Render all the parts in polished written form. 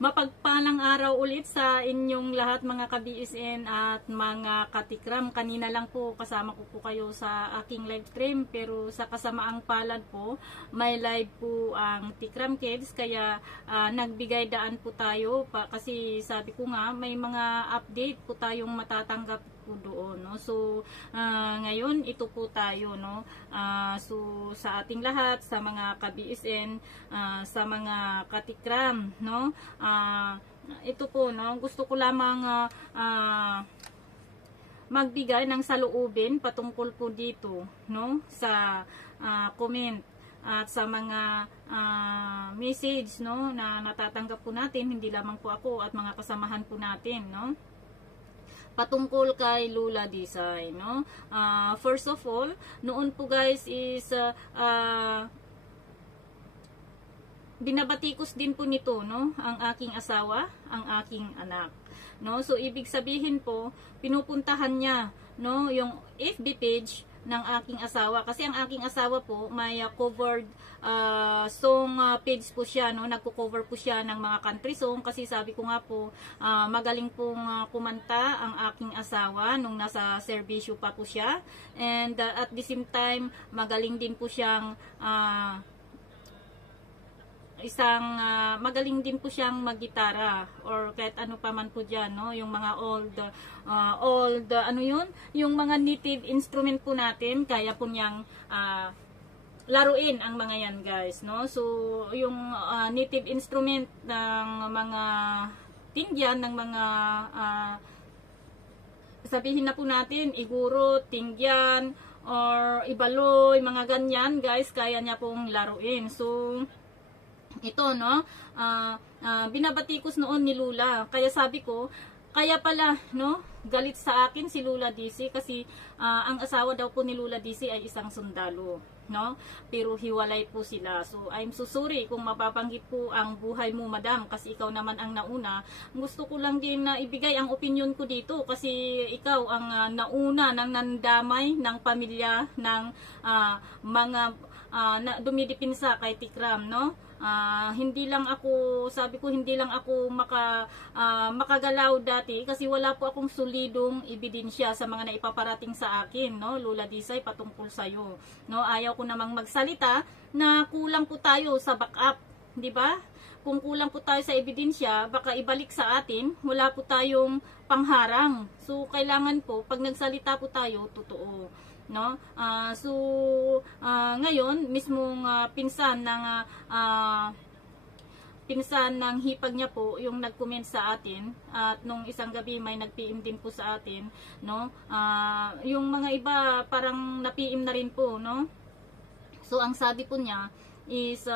Mapagpalang araw ulit sa inyong lahat mga ka-BSN at mga katikram. Kanina lang po kasama ko po kayo sa aking live stream, pero sa kasamaang palad po, may live po ang Tikram Kids, kaya nagbigay daan po tayo kasi sabi ko nga may mga update po tayong matatanggap po doon, no? So ngayon ito po tayo, no? So sa ating lahat, sa mga ka-BSN, sa mga katikram, no? Ito po, no, gusto ko lamang magbigay ng saloobin patungkol po dito, no, sa comment at sa mga message, no, na natatanggap po natin, hindi lamang po ako at mga kasamahan po natin, no, patungkol kay Lula Disay, no. First of all, noon po guys is binabatikos din po nito, no, ang aking asawa, ang aking anak, no. So ibig sabihin po, pinupuntahan niya, no, yung FB page ng aking asawa, kasi ang aking asawa po may covered song page po siya, no, nagko-cover po siya ng mga country song, kasi sabi ko nga po, magaling pong kumanta ang aking asawa nung nasa serbisyo pa po siya, and at the same time magaling din po siyang magaling din po siyang maggitara or kahit ano pa man po dyan, no, yung mga old ano yun, yung mga native instrument po natin, kaya po niyang laruin ang mga yan guys, no. So yung native instrument ng mga Tingyan, ng mga sabihin na po natin iguro, Tingyan or Ibaloy, mga ganyan guys, kaya niya pong laruin. So ito, no, binabatikos noon ni Lula, kaya sabi ko, kaya pala, no, galit sa akin si Lula DC, kasi ang asawa daw po ni Lula DC ay isang sundalo, no, pero hiwalay po sila. So I'm so sorry kung mapapanggit po ang buhay mo, madam, kasi ikaw naman ang nauna. Gusto ko lang din na ibigay ang opinion ko dito, kasi ikaw ang nauna ng nandamay ng pamilya ng mga dumidipinsa kay Tikram, no. Hindi lang ako, sabi ko, hindi lang ako makagalaw dati kasi wala po akong solidong ebidensya sa mga naipaparating sa akin, no, Lula Disay, patungkol sa'yo, no. Ayaw ko namang magsalita na kulang po tayo sa backup, di ba? Kung kulang po tayo sa ebidensya, baka ibalik sa atin, wala po tayong pangharang. So kailangan po pag nagsalita po tayo, totoo, no. So ngayon mismong pinsan ng hipag niya po yung nag-comment sa atin, at nung isang gabi may nag-PM din po sa atin, no. Yung mga iba parang na-PM na rin po, no. So ang sabi po niya is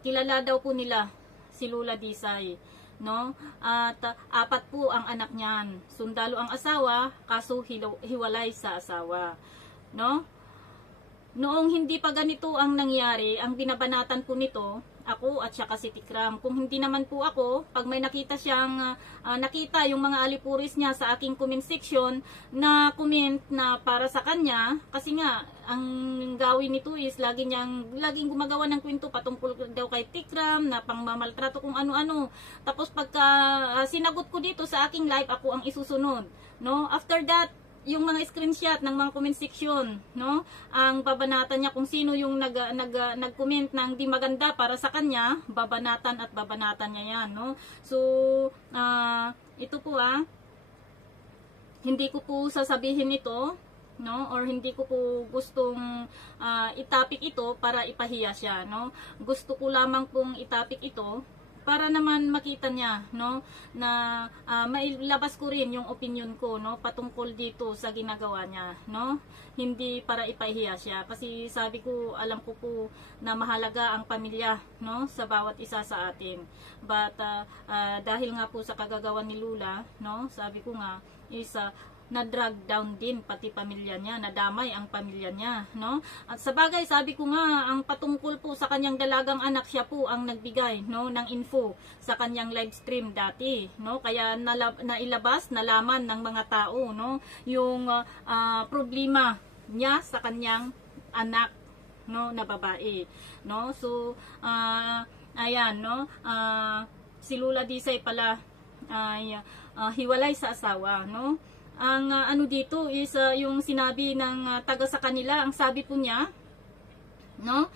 kilala daw po nila si Lula Disay, no, at 4 po ang anak niyan, sundalo ang asawa, kaso hiwalay sa asawa, no. Noong hindi pa ganito ang nangyari, ang binabanatan po nito ako at saka si Tikram. Kung hindi naman po ako, pag may nakita siyang nakita yung mga alipuris niya sa aking comment section na comment na para sa kanya, kasi nga ang gawin nito is laging gumagawa ng kwento patungkol daw kay Tikram na pangmamaltrato kung ano-ano. Tapos pagka sinagot ko dito sa aking live, ako ang isusunod, no. After that, yung mga screenshot ng mga comment section, no, ang babanatan niya kung sino yung nag-comment ng di maganda para sa kanya, babanatan at babanatan niya yan, no. So ito po, hindi ko po sasabihin ito, no, or hindi ko po gustong itapik ito para ipahiya siya, no. Gusto ko lamang pong itapik ito para naman makita niya, no, na mailabas ko rin yung opinion ko, no, patungkol dito sa ginagawa niya, no. Hindi para ipahiya siya, kasi sabi ko, alam ko po na mahalaga ang pamilya, no, sa bawat isa sa atin. But dahil nga po sa kagagawa ni Lula, no, sabi ko nga is na-drag down din pati pamilya niya, nadamay ang pamilya niya, no. At sa bagay, sabi ko nga, ang patungkol po sa kanyang dalagang anak, siya po ang nagbigay, no, ng info sa kanyang live stream dati, no. Kaya nailabas, nalaman ng mga tao, no, yung problema niya sa kanyang anak, no, na babae, no. So ayan, no, si Lula Disay pala ay hiwalay sa asawa, no. Ang ano dito is yung sinabi ng taga sa kanila, ang sabi po niya, no,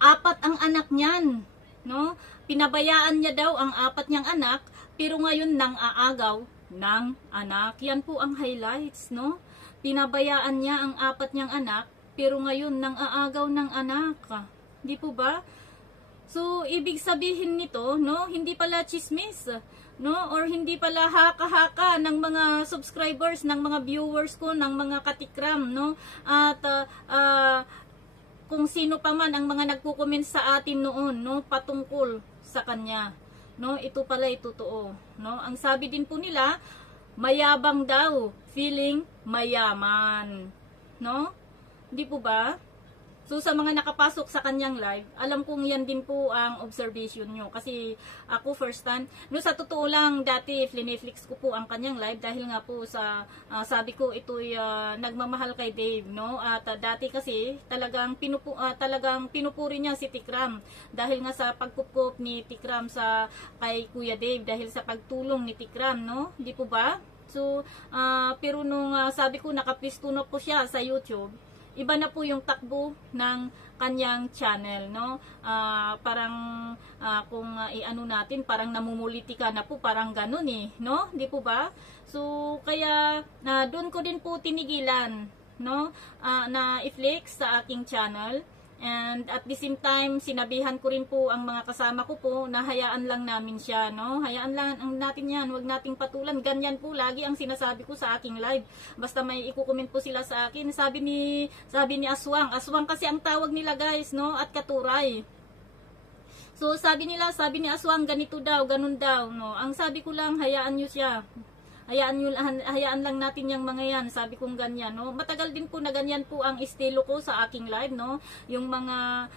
4 ang anak niyan, no, pinabayaan niya daw ang 4 niyang anak, pero ngayon nang aagaw ng anak. Yan po ang highlights, no, pinabayaan niya ang 4 niyang anak, pero ngayon nang aagaw ng anak, di po ba? So ibig sabihin nito, no, hindi pala chismis, no, or hindi pala haka-haka ng mga subscribers, ng mga viewers ko, ng mga katikram, no, at kung sino pa man ang mga nagko-comment sa atin noon, no, patungkol sa kanya, no, ito pala ito totoo, no. Ang sabi din po nila, mayabang daw, feeling mayaman, no, di po ba? So sa mga nakapasok sa kanyang live, alam kong yan din po ang observation nyo. Kasi ako first time, no, sa totoo lang, dati Netflix ko po ang kanyang live dahil nga po sa sabi ko ito'y nagmamahal kay Dave, no. At dati kasi talagang pinupuri niya si Tikram dahil nga sa pagkukup ni Tikram sa kay Kuya Dave, dahil sa pagtulong ni Tikram, no. Di po ba? So pero nung sabi ko nakapisto na po siya sa YouTube, iba na po yung takbo ng kanyang channel, no. Parang kung iano natin, parang namumulitika na po, parang ganun eh, no, di po ba? So kaya doon ko din po tinigilan, no, na i-flex sa aking channel. And at the same time, sinabihan ko rin po ang mga kasama ko po na hayaan lang namin siya, no? Hayaan lang natin yan, huwag nating patulan. Ganyan po lagi ang sinasabi ko sa aking live. Basta may i-comment po sila sa akin. Sabi ni Aswang. Aswang kasi ang tawag nila guys, no? At Katuray. So sabi ni Aswang, ganito daw, ganun daw, no? Ang sabi ko lang, hayaan nyo siya. Hayaan lang natin yung mga yan, sabi kong ganyan, no. Matagal din po na ganyan po ang estilo ko sa aking live, no. Yung mga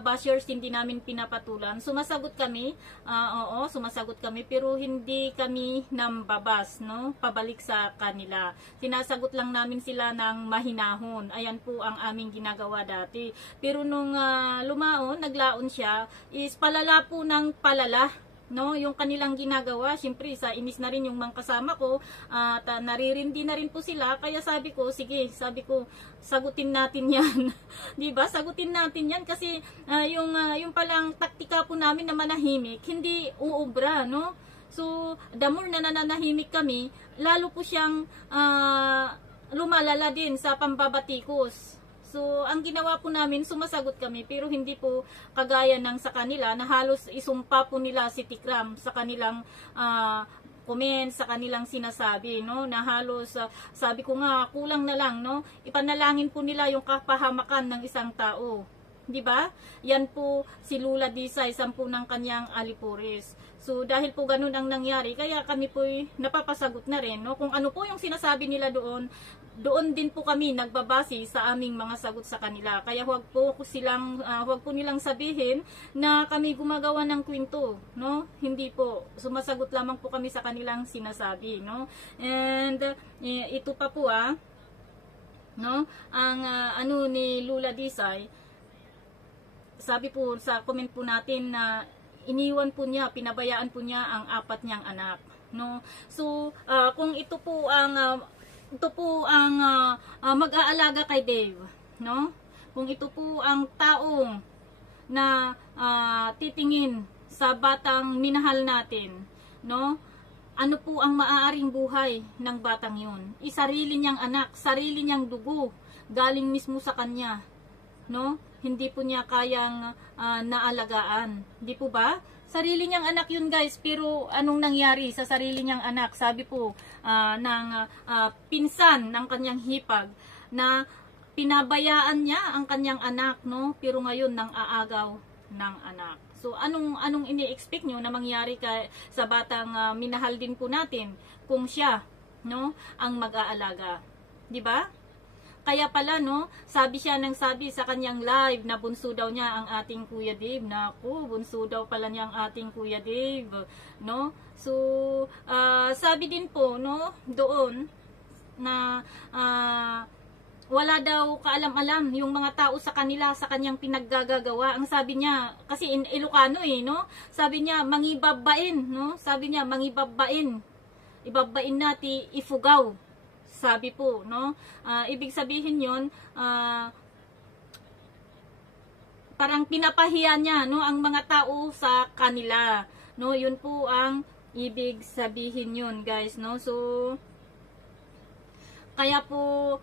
bashers hindi namin pinapatulan. Sumasagot kami, oo, sumasagot kami, pero hindi kami nambabas, no, pabalik sa kanila. Sinasagot lang namin sila ng mahinahon. Ayan po ang aming ginagawa dati. Pero nung lumaon, naglaon siya, is palala po ng palala, no, yung kanilang ginagawa. Siyempre sa inis na rin yung mga kasama ko, at naririndi na rin po sila, kaya sabi ko, sige, sabi ko, sagutin natin yan. Di ba? Sagutin natin yan kasi yung palang taktika po namin na manahimik, hindi uubra, no. So the more na nananahimik kami, lalo po siyang lumalala din sa pambabatikos. So, ang ginawa po namin, sumasagot kami, pero hindi po kagaya ng sa kanila, na halos isumpa po nila si Tikram sa kanilang comments, sa kanilang sinasabi, no, na halos, sabi ko nga, kulang na lang, no, ipanalangin po nila yung kapahamakan ng isang tao. Di ba? Yan po si Lula Disay, 10 ng kanyang alipuris. So, dahil po ganun ang nangyari, kaya kami po napapasagot na rin, no, kung ano po yung sinasabi nila doon din po kami nagbabase sa aming mga sagot sa kanila. Kaya huwag po nilang sabihin na kami gumagawa ng kwento, no? Hindi po. Sumasagot lamang po kami sa kanilang sinasabi, no? And ito pa po no? Ang ano ni Lula Disay, sabi po sa comment po natin na iniwan po niya, pinabayaan po niya ang 4 niyang anak, no? So kung ito po ang mag-aalaga kay Dave, no? Kung ito po ang taong na titingin sa batang minahal natin, no? Ano po ang maaaring buhay ng batang yun? Sarili niyang anak, sarili niyang dugo, galing mismo sa kanya, no? Hindi po niya kayang naalagaan, di po ba? Sarili niyang anak yun guys, pero anong nangyari sa sarili niyang anak? Sabi po ng pinsan ng kanyang hipag na pinabayaan niya ang kanyang anak, no? Pero ngayon nang aagaw ng anak. So anong ini-expect nyo na mangyari sa batang minahal din po natin kung siya, no, ang mag-aalaga, di ba? Kaya pala, no, sabi sa kanyang live na bunso daw niya ang ating Kuya Dave. Naku, bunso daw pala niya ang ating Kuya Dave, no? So, sabi din po, no, doon na wala daw kaalam-alam yung mga tao sa kanila, sa kanyang pinaggagawa. Ang sabi niya, kasi in Ilocano no? Sabi niya, mangibabain, no? Sabi niya, mangibabain. Ibabain nati ifugaw. Sabi po, no? Ibig sabihin yun, parang pinapahiya niya, no? Ang mga tao sa kanila, no? Yun po ang ibig sabihin yun, guys, no? So, kaya po,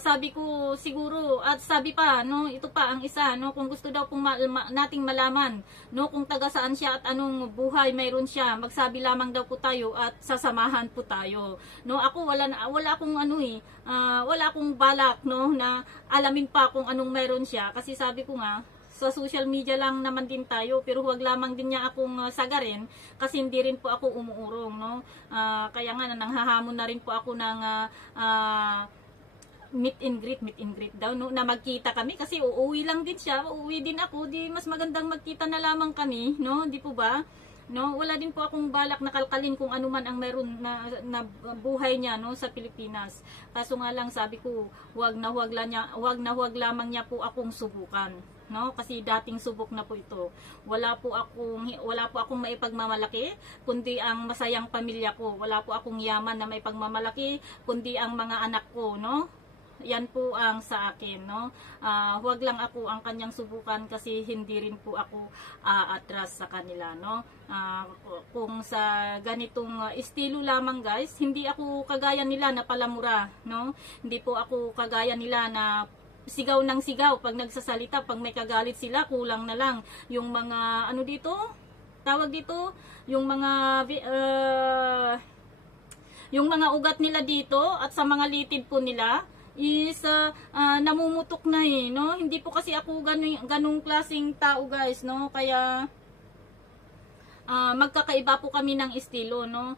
sabi ko siguro, at sabi pa, no, ito pa ang isa, no, kung gusto daw pong nating malaman, no, kung taga saan siya at anong buhay mayroon siya, magsabi lamang daw po tayo at sasamahan po tayo. No, ako wala akong wala akong balak, no, na alamin pa kung anong mayroon siya, kasi sabi ko nga, sa social media lang naman din tayo, pero huwag lamang din niya akong sagarin kasi hindi rin po ako umuurong, no? Kaya nga nanghahamon na rin po ako ng meet and greet daw, no? Na magkita kami kasi uuwi lang din siya, uuwi din ako, di mas magandang magkita na lamang kami, no? Di po ba? No, wala din po akong balak na kalkalin kung ano man ang mayroon na buhay niya, no, sa Pilipinas. Kaso nga lang sabi ko, huwag na huwag lamang niya po akong subukan, no? Kasi dating subok na po ito. Wala po akong maipagmamalaki kundi ang masayang pamilya ko. Wala po akong yaman na maipagmamalaki kundi ang mga anak ko, no? Yan po ang sa akin, no? Huwag lang ako ang kanyang subukan kasi hindi rin po ako atras sa kanila, no? Kung sa ganitong estilo lamang, guys, hindi ako kagaya nila na palamura, no? Hindi po ako kagaya nila na sigaw ng sigaw pag nagsasalita, pag may kagalit sila, kulang na lang yung mga ano dito, tawag dito, yung mga ugat nila dito at sa mga litid po nila is namumutok na no? Hindi po kasi ako ganung klaseng tao, guys, no? Kaya magkakaiba po kami ng estilo, no?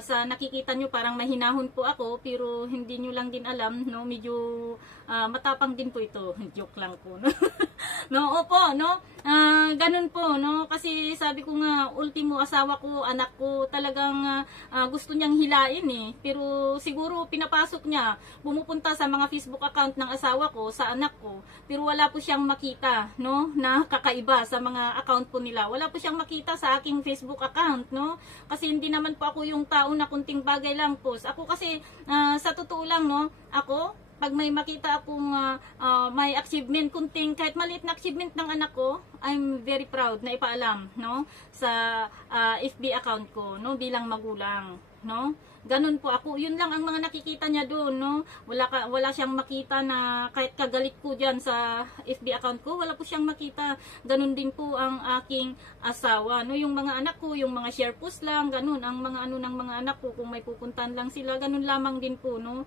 Sa nakikita nyo parang mahinahon po ako, pero hindi nyo lang din alam, no? Medyo matapang din po ito. Joke lang po, no? No, opo, no? Ganun po, no? Kasi sabi ko nga, ultimo asawa ko, anak ko, talagang gusto niyang hilain Pero siguro pinapasok niya, pumupunta sa mga Facebook account ng asawa ko, sa anak ko, pero wala po siyang makita, no? Na kakaiba sa mga account po nila. Wala po siyang makita sa aking Facebook account, no? Kasi hindi naman po ako yung tao na kunting bagay lang post. Ako kasi, sa totoo lang, no? Ako, pag may makita akong may achievement, kunting, kahit maliit na achievement ng anak ko, I'm very proud na ipaalam, no? Sa FB account ko, no? Bilang magulang, no? Ganun po ako. Yun lang ang mga nakikita niya doon, no? Wala siyang makita na kahit kagalit ko diyan sa FB account ko, wala po siyang makita. Ganun din po ang aking asawa, no? Yung mga anak ko, yung mga share post lang, ganun ang mga ano ng mga anak ko, kung may pupuntahan lang sila, ganun lamang din po, no?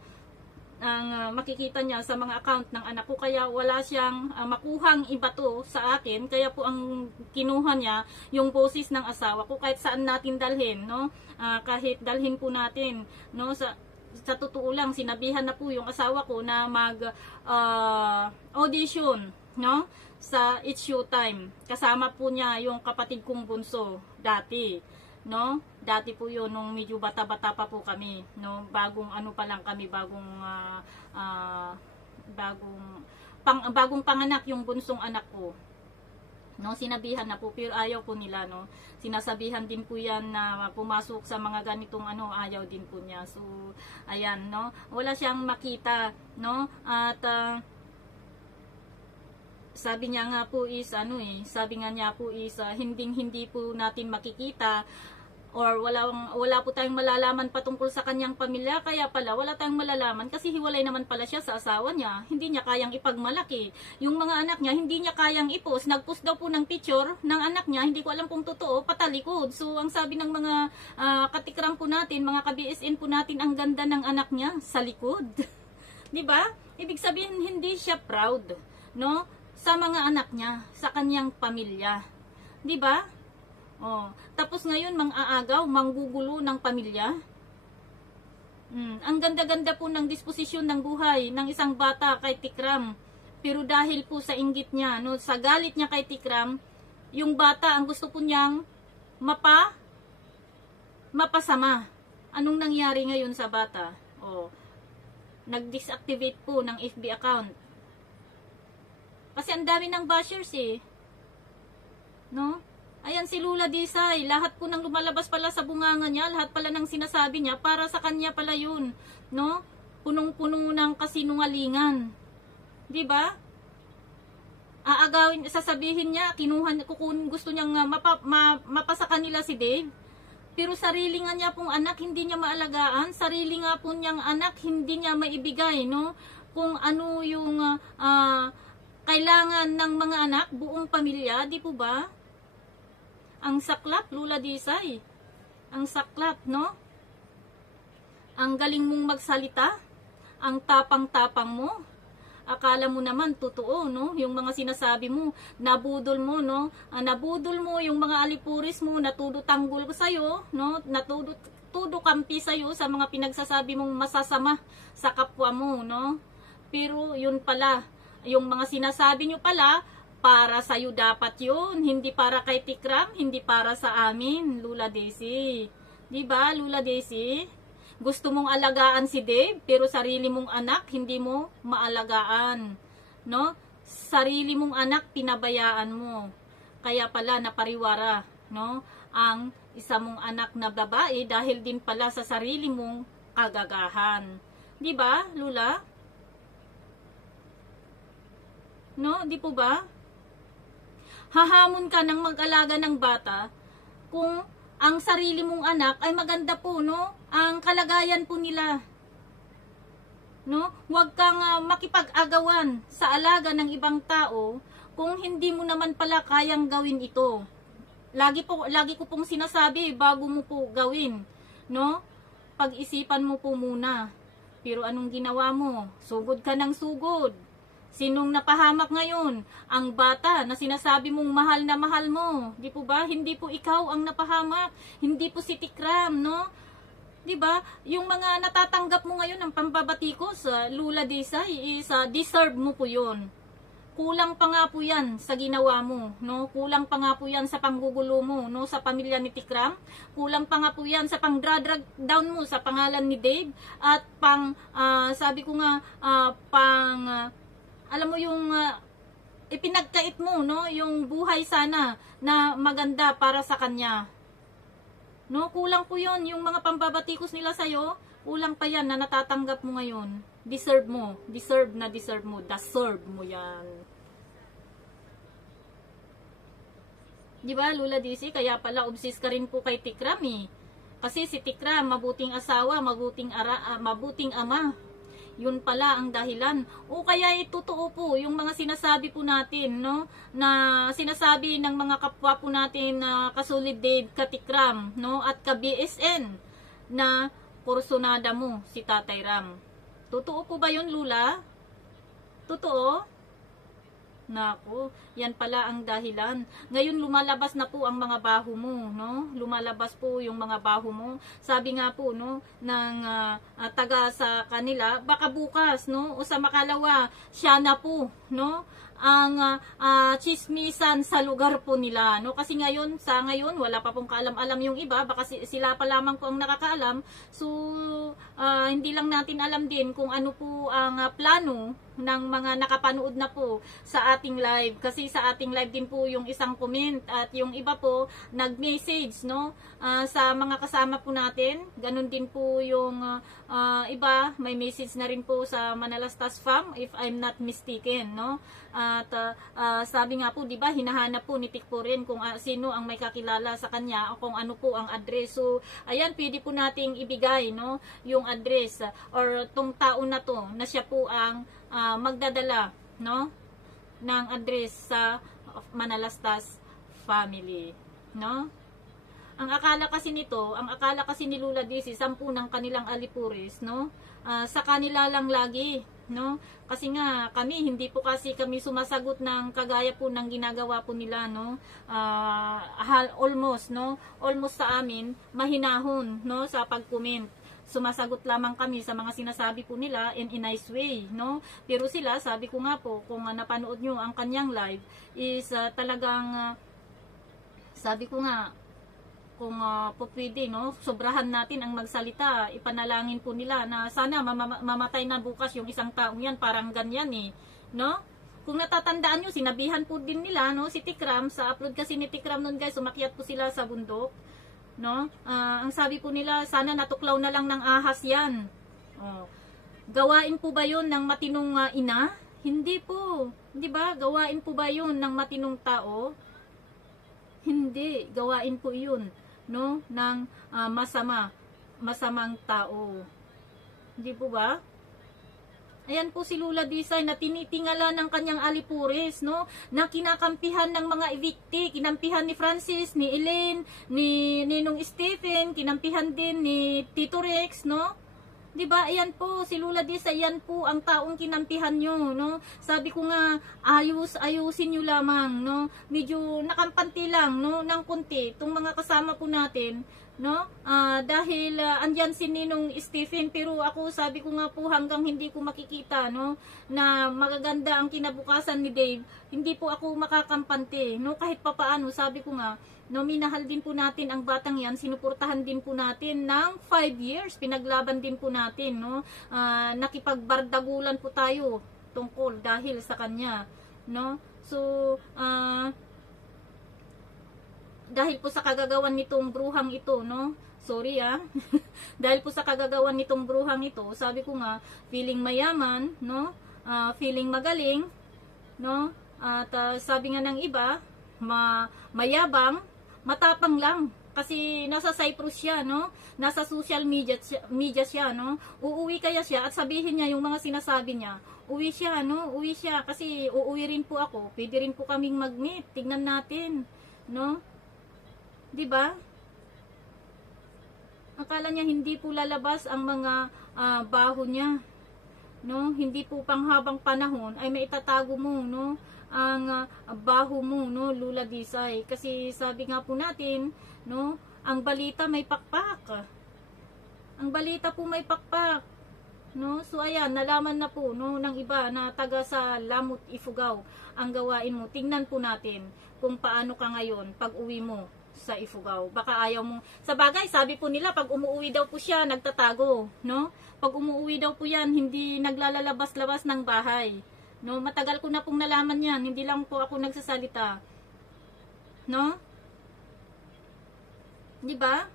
Ang makikita niya sa mga account ng anak ko, kaya wala siyang makuhang ibato sa akin, kaya po ang kinuha niya yung boses ng asawa ko kahit saan natin dalhin, no? Kahit dalhin po natin, no? Sa totoo lang, sinabihan na po yung asawa ko na mag audition, no? Sa It's Showtime. Kasama po niya yung kapatid kong bunso dati, no? Dati po yun, nung medyo bata-bata pa po kami, no? Bagong ano pa lang kami, bagong panganak yung bunsong anak ko, no? Sinabihan na po, pero ayaw po nila, no? Sinasabihan din po yan na pumasok sa mga ganitong ano, ayaw din po niya. So, ayan, no? Wala siyang makita, no? At sabi niya nga po is sabi nga niya po is hindi po natin makikita or wala po tayong malalaman patungkol sa kanyang pamilya, kaya pala wala tayong malalaman kasi hiwalay naman pala siya sa asawa niya, hindi niya kayang ipagmalaki yung mga anak niya, hindi niya kayang i-post. Nag-post daw po ng picture ng anak niya, hindi ko alam kung totoo, patalikod. So ang sabi ng mga katikram po natin, mga ka-BSN po natin, ang ganda ng anak niya sa likod. 'Di ba? Ibig sabihin hindi siya proud, no? Sa mga anak niya, sa kanyang pamilya. 'Di ba? Oh, tapos ngayon mang-aagaw, manggugulo ng pamilya. Ang ganda-ganda po ng disposisyon ng buhay ng isang bata kay Tikram. Pero dahil po sa inggit niya, no, sa galit niya kay Tikram, yung bata ang gusto po niyang mapasama. Anong nangyari ngayon sa bata? Oh, nag-deactivate po ng FB account. Kasi ang dami ng bashers eh. No? Ayan si Lula Desai, lahat po ng lumalabas pala sa bunganga niya, lahat pala ng sinasabi niya, para sa kanya pala yun. No? Punong-puno ng kasinungalingan. Diba? Aagawin, sasabihin niya, gusto niyang mapasa kanila si Dave. Pero sarili nga niya pong anak, hindi niya maalagaan. Sarili nga po niyang anak, hindi niya maibigay, no? Kung ano yung kailangan ng mga anak, buong pamilya, di po ba? Ang saklap, Lula Desai. Ang saklap, no? Ang galing mong magsalita. Ang tapang-tapang mo. Akala mo naman, totoo, no? Yung mga sinasabi mo, nabudol mo, no? Nabudol mo yung mga alipuris mo, natudo-tanggol ko sa'yo, no? Natudo-kampi sa'yo sa mga pinagsasabi mong masasama sa kapwa mo, no? Pero yun pala, yung mga sinasabi nyo pala, para sa'yo dapat yun. Hindi para kay Tikram, hindi para sa amin, Lula Desai. Diba, Lula Desai? Gusto mong alagaan si Dave, pero sarili mong anak, hindi mo maalagaan. No? Sarili mong anak, pinabayaan mo. Kaya pala, napariwara, no? Ang isa mong anak na babae, dahil din pala sa sarili mong kagagahan. Diba, Lula? No, di po ba? Hahamon ka ng mag-alaga ng bata kung ang sarili mong anak ay maganda po, no? Ang kalagayan po nila. No? Huwag kang makipag-agawan sa alaga ng ibang tao kung hindi mo naman pala kayang gawin ito. Lagi ko pong sinasabi bago mo po gawin, no? Pag-isipan mo po muna. Pero anong ginawa mo? Sugod ka ng sugod. Sinong napahamak ngayon? Ang bata na sinasabi mong mahal na mahal mo. Di po ba? Hindi po ikaw ang napahamak. Hindi po si Tikram, no? Di ba? Yung mga natatanggap mo ngayon ng pambabatikos, Lula Desai, is deserve mo po yun. Kulang pa nga po yan sa ginawa mo, no? Kulang pa nga po yan sa panggugulo mo, no? Sa pamilya ni Tikram. Kulang pa nga po yan sa pang-drag down mo sa pangalan ni Dave. At sabi ko nga, alam mo yung ipinagkait mo, no? Yung buhay sana na maganda para sa kanya. No? Kulang po yun. Yung mga pambabatikos nila sa'yo, kulang pa yan na natatanggap mo ngayon. Deserve mo. Deserve na deserve mo. Deserve mo yan. Diba, Lula Desai? Kaya pala obsessed ka rin po kay Tikram eh. Kasi si Tikram, mabuting asawa, mabuting ama. Yun pala ang dahilan. O kaya totoo po yung mga sinasabi po natin, no? Na sinasabi ng mga kapwa po natin na kasulid Dave, Katikram, no? At ka-BSN na kursunada mo si Tatay Ram. Totoo po ba yun, Lula? Totoo? Naku, yan pala ang dahilan. Ngayon lumalabas na po ang mga baho mo, no? Lumalabas po yung mga baho mo. Sabi nga po, no, ng taga sa kanila, baka bukas, no, o sa makalawa, siya na po, no, ang chismisan sa lugar po nila, no? Kasi ngayon, wala pa pong kaalam-alam yung iba, baka sila pa lamang po ang nakakaalam. So, hindi lang natin alam din kung ano po ang plano ng mga nakapanood na po sa ating live. Kasi sa ating live din po yung isang comment at yung iba po nag-message, no? Sa mga kasama po natin. Ganun din po yung iba, may message na rin po sa Manalastas Fam, if I'm not mistaken, no? At sabi nga po, di ba, hinahanap po ni Tikpo rin kung sino ang may kakilala sa kanya o kung ano po ang address. So, ayan, pwede po nating ibigay, no, yung address or tong tao na to na siya po ang magdadala, no, ng address sa Manalastas family, no? Ang akala kasi ni Lula Desai, 10 ng kanilang alipuris, no? Sa kanila lang lagi, no? Kasi nga kami, hindi po kasi kami sumasagot ng kagaya po ng ginagawa po nila, no? Almost, no? Almost sa amin, mahinahon, no? Sa pag-comment. Sumasagot lamang kami sa mga sinasabi po nila in a nice way, no? Pero sila, sabi ko nga po, kung napanood nyo ang kanyang live, is talagang, sabi ko nga, kung po pwede, no, sobrahan natin ang magsalita, ipanalangin po nila na sana mamatay na bukas yung isang taong yan, parang ganyan eh, no? Kung natatandaan nyo, sinabihan po din nila, no, si Tikram, sa upload kasi ni Tikram nun guys, umakyat po sila sa bundok, no? Ang sabi po nila, sana natuklaw na lang ng ahas yan. Oh. Gawain po ba yun ng matinong ina? Hindi po. Di ba? Gawain po ba yun ng matinong tao? Hindi. Gawain po yun, no, ng masamang tao. Hindi po ba? Ayan po si Lula Disay na tinitingala ng kanyang alipuris, no? Na kinakampihan ng mga evictee, kinampihan ni Francis, ni Elaine, ni Ninong Stephen, kinampihan din ni Tito Rex, no? 'Di ba? Ayan po si Lula Disay, ayan po ang taong kinampihan nyo, no? Sabi ko nga, ayusin nyo lamang, no? Medyo nakampanti lang, no, ng konti itong mga kasama po natin, no? Dahil andyan si Ninong Stephen, pero ako sabi ko nga po hanggang hindi ko makikita, no, na magaganda ang kinabukasan ni Dave, hindi po ako makakampante, no? Kahit papaano, sabi ko nga, no, minahal din po natin ang batang yan, sinuportahan din po natin ng 5 years, pinaglaban din po natin, no? Nakipagbardagulan po tayo tungkol dahil sa kanya, no? So, dahil po sa kagagawan nitong bruhang ito, no? Sorry dahil po sa kagagawan nitong bruhang ito, sabi ko nga, feeling mayaman, no? Feeling magaling, no? At sabi nga ng iba, mayabang, matapang lang. Kasi nasa Cyprus siya, no? Nasa social media siya, no? Uuwi kaya siya at sabihin niya yung mga sinasabi niya. Uwi siya, no? Uwi siya kasi uuwi rin po ako. Pwede rin po kaming mag-meet. Tignan natin, no? 'Di ba? Akala niya hindi po lalabas ang mga baho niya, no? Hindi po panghabang panahon ay maitatago mo, no, ang baho mo, no, Lula Disay. Kasi sabi nga po natin, no, ang balita may pakpak. Ang balita po may pakpak, no? So ayan, nalaman na po, no, ng iba na taga sa Lamut, Ifugao ang gawain mo. Tingnan po natin kung paano ka ngayon pag uwi mo sa Ifugao. Baka ayaw mo. Sa bagay, sabi po nila, pag umuwi daw po siya, nagtatago, no? Pag umuwi daw po yan, hindi naglalabas-labas ng bahay, no? Matagal ko na pong nalaman yan, hindi lang po ako nagsasalita, no? Di ba?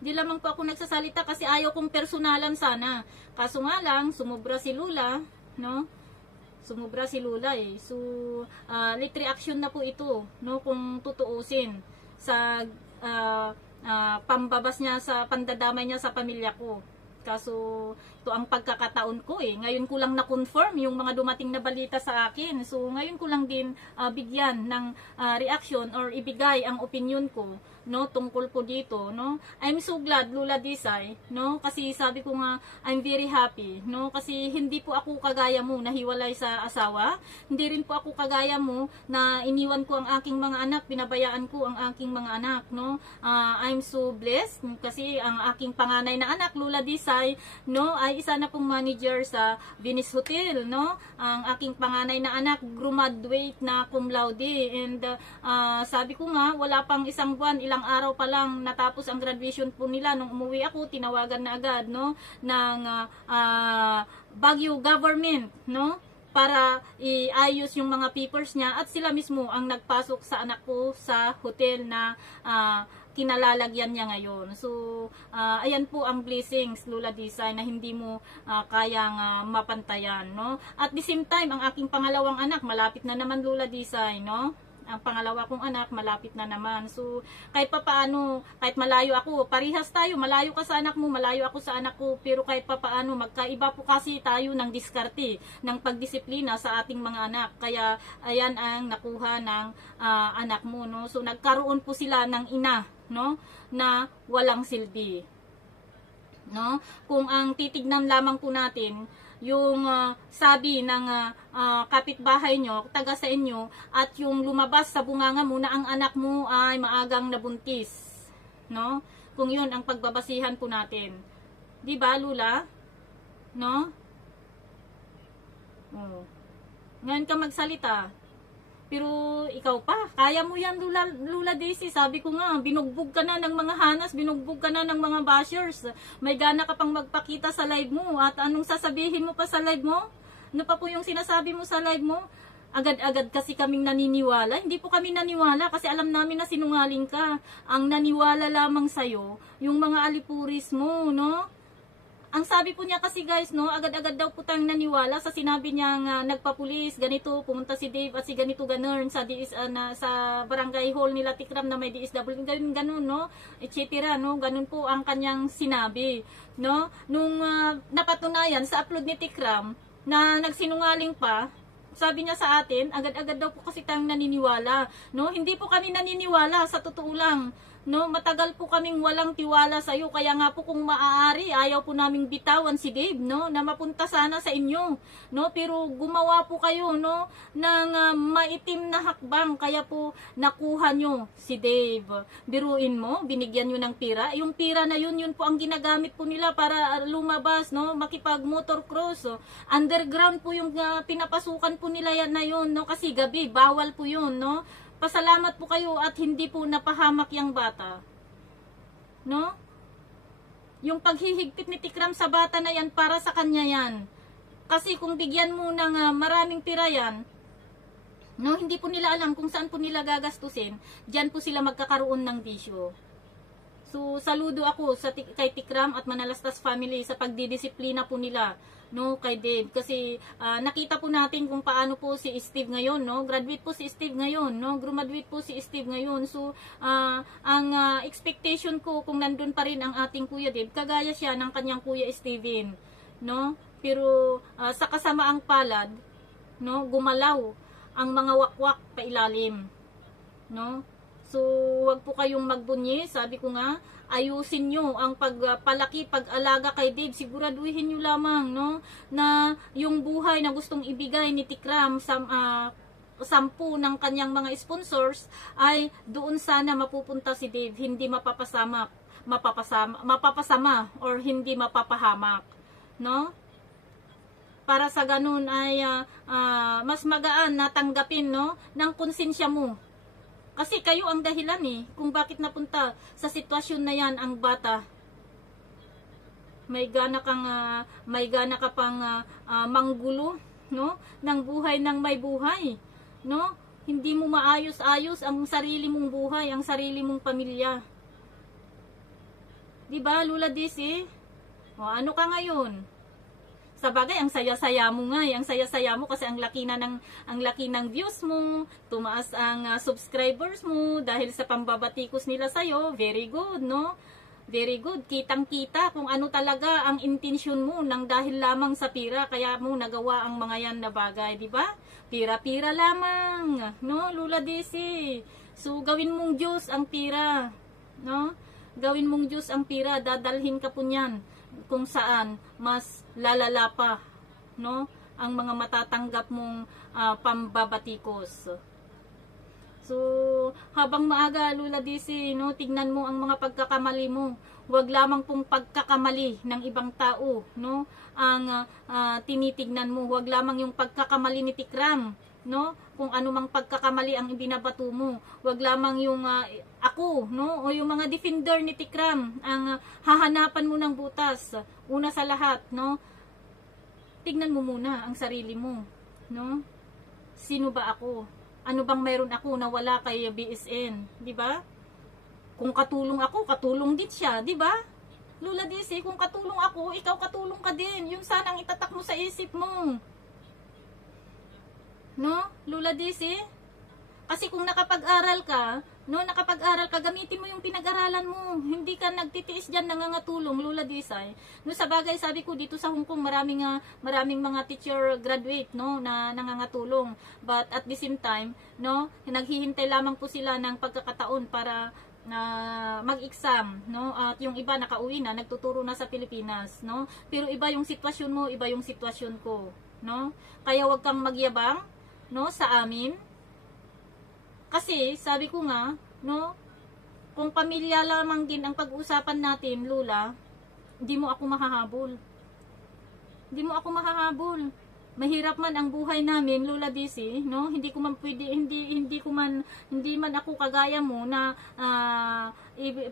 Hindi lamang po ako nagsasalita kasi ayaw kong personalan sana. Kaso nga lang, sumubra si Lula, no? Sumubra si Lula eh. So, late reaction na po ito, no? Kung tutuusin sa pambabas niya, sa pandadamay niya sa pamilya ko. Kaso ito ang pagkakataon ko eh. Ngayon ko lang na-confirm yung mga dumating na balita sa akin. So ngayon ko lang din bigyan ng reaction or ibigay ang opinion ko, no, tungkol po dito, no. I'm so glad, Lula Disay, no, kasi sabi ko nga I'm very happy, no, kasi hindi po ako kagaya mo na hiwalay sa asawa. Hindi rin po ako kagaya mo na iniwan ko ang aking mga anak, pinabayaan ko ang aking mga anak, no. I'm so blessed kasi ang aking panganay na anak, Lula Disay, no, ay isa na pong manager sa Venice Hotel, no. Ang aking panganay na anak graduate na cum laude, and sabi ko nga wala pang isang buwan, ilang araw pa lang natapos ang graduation po nila. Nung umuwi ako, tinawagan na agad, no, ng Baguio government, no, para iayos yung mga papers niya, at sila mismo ang nagpasok sa anak ko sa hotel na kinalalagyan niya ngayon. So, ayan po ang blessings, Lula Disay, na hindi mo kayang mapantayan, no? At the same time, ang aking pangalawang anak, malapit na naman, Lula Disay, no? Ang pangalawa kong anak, malapit na naman. So, kahit papaano, kahit malayo ako, parihas tayo, malayo ka sa anak mo, malayo ako sa anak ko, pero kahit papaano, magkaiba po kasi tayo ng diskarte, ng pagdisiplina sa ating mga anak. Kaya, ayan ang nakuha ng anak mo, no? So, nagkaroon po sila ng ina, no, na walang silbi, no? Kung ang titignan lamang po natin yung sabi ng kapitbahay nyo, taga sa inyo, at yung lumabas sa bunganga mo na ang anak mo ay maagang nabuntis, no? Kung yun ang pagbabasihan po natin, di ba, Lula? No? Oh. Ngayon ka magsalita, Pero ikaw pa, kaya mo yan, Lula Daisy. Sabi ko nga, binugbog ka na ng mga hanas, binugbog ka na ng mga bashers. May gana ka pang magpakita sa live mo. At anong sasabihin mo pa sa live mo? Ano pa po yung sinasabi mo sa live mo? Agad-agad kasi kaming naniniwala. Hindi po kami naniwala kasi alam namin na sinungaling ka. Ang naniwala lamang sa'yo, yung mga alipuris mo, no? Ang sabi po niya kasi guys, no, agad-agad daw po tayong naniwala sa sinabi niya nga nagpapulis, ganito, pumunta si Dave at si ganito ganun sa sa barangay hall nila Tikram na may DSW, ganun, no, etc. no, ganun po ang kanyang sinabi, no. Nung napatunayan sa upload ni Tikram na nagsinungaling pa, sabi niya sa atin, agad-agad daw po kasi tayong naniniwala, no. Hindi po kami naniniwala, sa totoo lang. No, matagal po kaming walang tiwala sa iyo, kaya nga po kung maaari ayaw po naming bitawan si Dave, no, na mapunta sana sa inyo, no, pero gumawa po kayo, no, ng maitim na hakbang, kaya po nakuha nyo si Dave. Biruin mo, binigyan nyo ng pira, yung pira na yun po ang ginagamit po nila para lumabas, no, makipag motocross, underground po yung pinapasukan po nila yan na yun, no, kasi gabi, bawal po yun, no. Pasalamat po kayo at hindi po napahamak yung bata. No? Yung paghihigpit ni Tikram sa bata na yan, para sa kanya yan. Kasi kung bigyan mo ng maraming tira yan, no, hindi po nila alam kung saan po nila gagastusin, diyan po sila magkakaroon ng bisyo. So, saludo ako kay Tikram at Manalastas family sa pagdidisiplina po nila, no, kay Dave. Kasi nakita po natin kung paano po si Steve ngayon, no. Graduate po si Steve ngayon, no. Graduate po si Steve ngayon. So, ang expectation ko kung nandun pa rin ang ating Kuya Dave, kagaya siya ng kanyang Kuya Steven, no. Pero sa kasamaang palad, no, gumalaw ang mga wakwak pa ilalim, no. So, wag po kayong magbunyi. Sabi ko nga, ayusin nyo ang pagpalaki, pag-alaga kay Dave. Siguraduhin nyo lamang, no, na yung buhay na gustong ibigay ni Tikram sa 10 ng kanyang mga sponsors ay doon sana mapupunta si Dave. Hindi mapapasama or hindi mapapahamak, no? Para sa ganun ay mas magaan na tanggapin, no, ng konsensya mo. Kasi kayo ang dahilan kung bakit napunta sa sitwasyon na yan ang bata. May gana ka pang manggulo, no, ng buhay ng may buhay, no? Hindi mo maayos-ayos ang sarili mong buhay, ang sarili mong pamilya. 'Di ba, Lula Daisy? O ano ka ngayon? Sa bagay, ang saya-saya mo nga, ang saya-saya mo kasi ang laki ng views mo, tumaas ang subscribers mo dahil sa pambabatikos nila sa'yo. Very good, no? Very good. Kitang-kita kung ano talaga ang intensyon mo nang dahil lamang sa pira, kaya mo nagawa ang mga yan na bagay, di ba? Pira-pira lamang, no, Lula Daisy? So, gawin mong Diyos ang pira, no? Gawin mong Diyos ang pira, dadalhin ka po niyan kung saan mas lalala pa, no, ang mga matatanggap mong pambabatikos. So, habang maaga, Lula Daisy, no, tignan mo ang mga pagkakamali mo. Huwag lamang pong pagkakamali ng ibang tao, no, ang tinitignan mo. Huwag lamang yung pagkakamali ni Tikram, no, kung ano mang pagkakamali ang ibinabato mo. Huwag lamang yung ako, no, o yung mga defender ni Tikram ang hahanapan mo ng butas. Una sa lahat, no, tignan mo muna ang sarili mo, no. Sino ba ako? Ano bang mayroon ako na wala kay BSN, di ba? Kung katulong ako, katulong din siya, di ba? Lula Daisy, kung katulong ako, ikaw katulong ka din. Yun sana ang itatak mo sa isip mo. No, Lula Daisy? Kasi kung nakapag-aral ka, no, gamitin mo yung pinag-aralan mo. Hindi ka nagtitiis diyan nangangatulong, Lula Daisy. No, sa bagay, sabi ko dito sa Hong Kong, maraming mga teacher graduate, no, na nangangatulong. But at the same time, no, naghihintay lamang po sila ng pagkakataon para mag-exam, no, at yung iba nakauwi na, nagtuturo na sa Pilipinas, no. Pero iba yung sitwasyon mo, iba yung sitwasyon ko, no. Kaya wag kang magyabang, no, sa amin. Kasi sabi ko nga, no, kung pamilya lamang din ang pag-uusapan natin, Lula, hindi mo ako mahahabol. Hindi mo ako mahahabol. mahirap man ang buhay namin, Lola DC, no? Hindi ko man pwede, hindi man ako kagaya mo na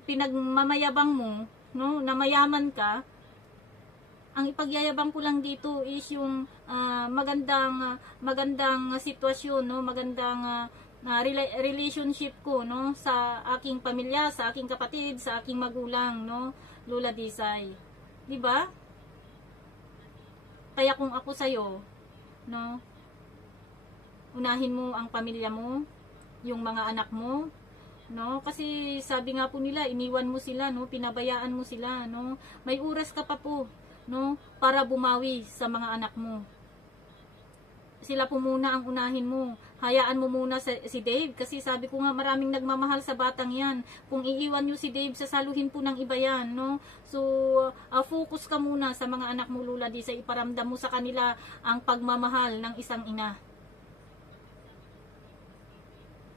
pinagmamayabang mo, no? Na mayaman ka. Ang ipagyayabang ko lang dito is yung magandang sitwasyon, no? Magandang relationship ko, no? Sa aking pamilya, sa aking kapatid, sa aking magulang, no? Lola Disay. 'Di ba? Kaya kung ako sa'yo, no, unahin mo ang pamilya mo, yung mga anak mo, no, kasi sabi nga po nila, iniwan mo sila, no, pinabayaan mo sila, no, may oras ka pa po, no, para bumawi sa mga anak mo. Sila po muna ang unahin mo. Hayaan mo muna si Dave, kasi sabi ko nga maraming nagmamahal sa batang yan. Kung iiwan nyo si Dave, sasaluhin po ng iba yan, no? So, focus ka muna sa mga anak mo, Lola Di, sa iparamdam mo sa kanila ang pagmamahal ng isang ina.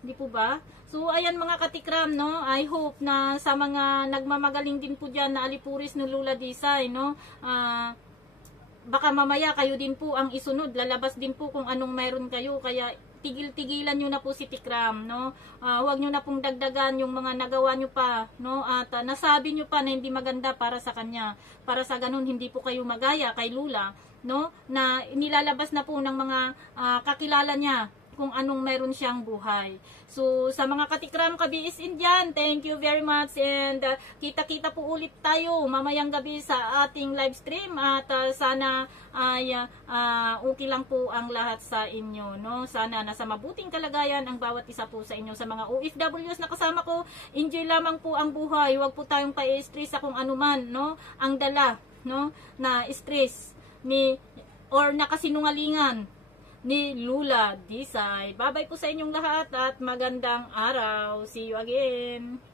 Di po ba? So, ayan mga katikram, no? I hope na sa mga nagmamagaling din po dyan na alipuris no Lola Disay, no? Baka mamaya kayo din po ang isunod. Lalabas din po kung anong meron kayo. Kaya tigil-tigilan nyo na po si Tikram, no? Huwag nyo na pong dagdagan yung mga nagawa nyo pa, no? At nasabi nyo pa na hindi maganda para sa kanya. Para sa ganun, hindi po kayo magaya kay Lula, no? Na nilalabas na po ng mga kakilala niya kung anong meron siyang buhay. So, sa mga katikram, kabiis Indian, thank you very much, and kita-kita po ulit tayo mamayang gabi sa ating live stream, at sana ay okay lang po ang lahat sa inyo, no? Sana nasa mabuting kalagayan ang bawat isa po sa inyo. Sa mga OFWs na kasama ko, enjoy lamang po ang buhay. Huwag po tayong pa-stress sa kung anuman, no? Ang dala, no? Na stress or nakasinungalingan ni Lola Disay. Bye-bye po sa inyong lahat at magandang araw. See you again.